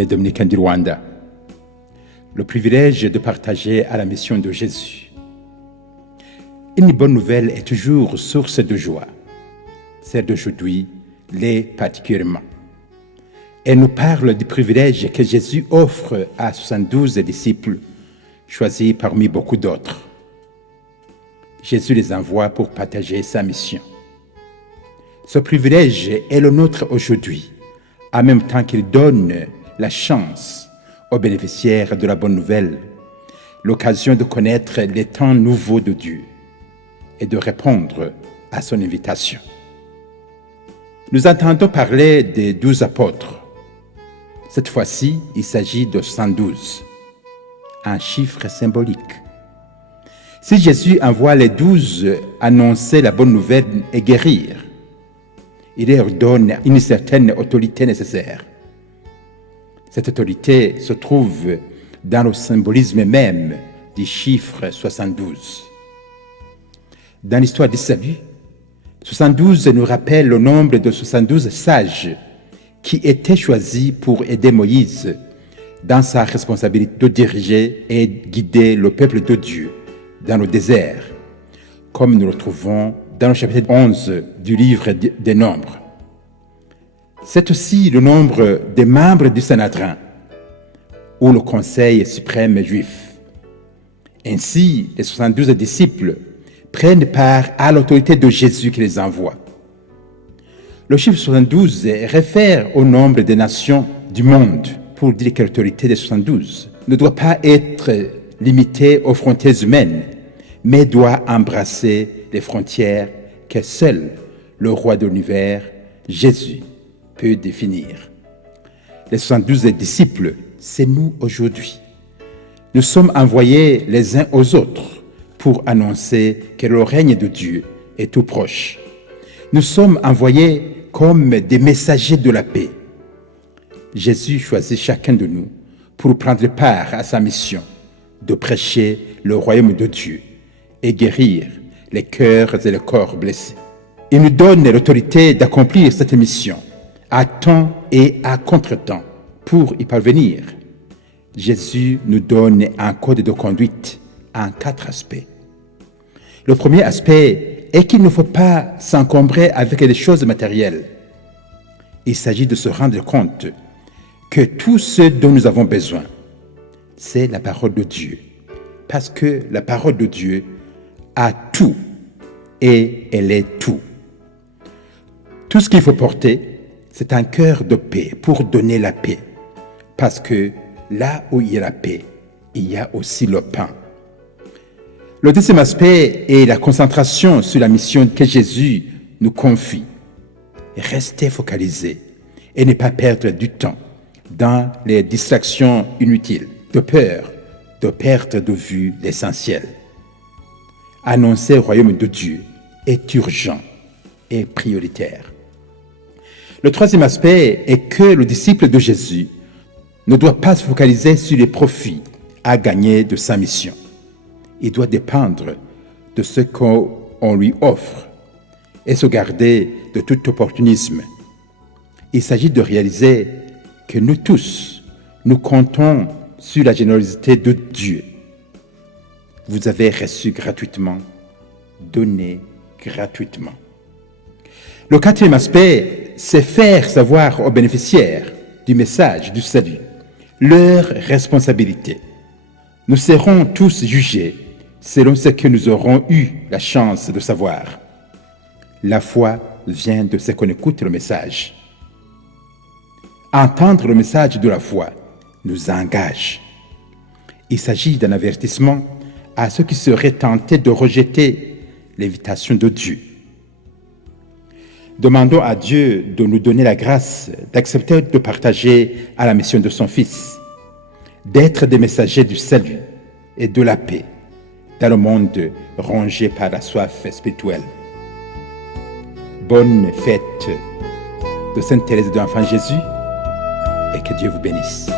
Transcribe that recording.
les Dominicains du Rwanda. Le privilège de partager à la mission de Jésus. Une bonne nouvelle est toujours source de joie. Celle d'aujourd'hui l'est particulièrement. Elle nous parle du privilège que Jésus offre à 72 disciples choisis parmi beaucoup d'autres. Jésus les envoie pour partager sa mission. Ce privilège est le nôtre aujourd'hui, en même temps qu'il donne la chance aux bénéficiaires de la bonne nouvelle, l'occasion de connaître les temps nouveaux de Dieu et de répondre à son invitation. Nous entendons parler des 12 apôtres. Cette fois-ci, il s'agit de 112, un chiffre symbolique. Si Jésus envoie les 12 annoncer la bonne nouvelle et guérir, il leur donne une certaine autorité nécessaire. Cette autorité se trouve dans le symbolisme même du chiffre 72. Dans l'histoire du salut, 72 nous rappelle le nombre de 72 sages qui étaient choisis pour aider Moïse dans sa responsabilité de diriger et guider le peuple de Dieu dans le désert, comme nous le trouvons dans le chapitre 11 du livre des Nombres. C'est aussi le nombre des membres du Sanhédrin, ou le Conseil suprême juif. Ainsi, les 72 disciples prennent part à l'autorité de Jésus qui les envoie. Le chiffre 72 réfère au nombre des nations du monde pour dire que l'autorité des 72 ne doit pas être limitée aux frontières humaines, mais doit embrasser les frontières que seul le roi de l'univers, Jésus, peut définir. Les 72 disciples, c'est nous aujourd'hui. Nous sommes envoyés les uns aux autres pour annoncer que le règne de Dieu est tout proche. Nous sommes envoyés comme des messagers de la paix. Jésus choisit chacun de nous pour prendre part à sa mission de prêcher le royaume de Dieu et guérir les cœurs et les corps blessés. Il nous donne l'autorité d'accomplir cette mission à temps et à contre-temps. Pour y parvenir, Jésus nous donne un code de conduite en 4 aspects. Le premier aspect est qu'il ne faut pas s'encombrer avec les choses matérielles. Il s'agit de se rendre compte que tout ce dont nous avons besoin, c'est la parole de Dieu. Parce que la parole de Dieu a tout et elle est tout. Tout ce qu'il faut porter, c'est un cœur de paix pour donner la paix. Parce que là où il y a la paix, il y a aussi le pain. Le deuxième aspect est la concentration sur la mission que Jésus nous confie. Rester focalisé et ne pas perdre du temps dans les distractions inutiles, de peur de perdre de vue l'essentiel. Annoncer le royaume de Dieu est urgent et prioritaire. Le troisième aspect est que le disciple de Jésus ne doit pas se focaliser sur les profits à gagner de sa mission. Il doit dépendre de ce qu'on lui offre et se garder de tout opportunisme. Il s'agit de réaliser que nous tous, nous comptons sur la générosité de Dieu. Vous avez reçu gratuitement, donné gratuitement. Le quatrième aspect, c'est faire savoir aux bénéficiaires du message du salut leur responsabilité. Nous serons tous jugés selon ce que nous aurons eu la chance de savoir. La foi vient de ce qu'on écoute le message. Entendre le message de la foi nous engage. Il s'agit d'un avertissement à ceux qui seraient tentés de rejeter l'invitation de Dieu. Demandons à Dieu de nous donner la grâce d'accepter de partager à la mission de son Fils, d'être des messagers du salut et de la paix dans le monde rongé par la soif spirituelle. Bonne fête de Sainte Thérèse de l'Enfant Jésus et que Dieu vous bénisse.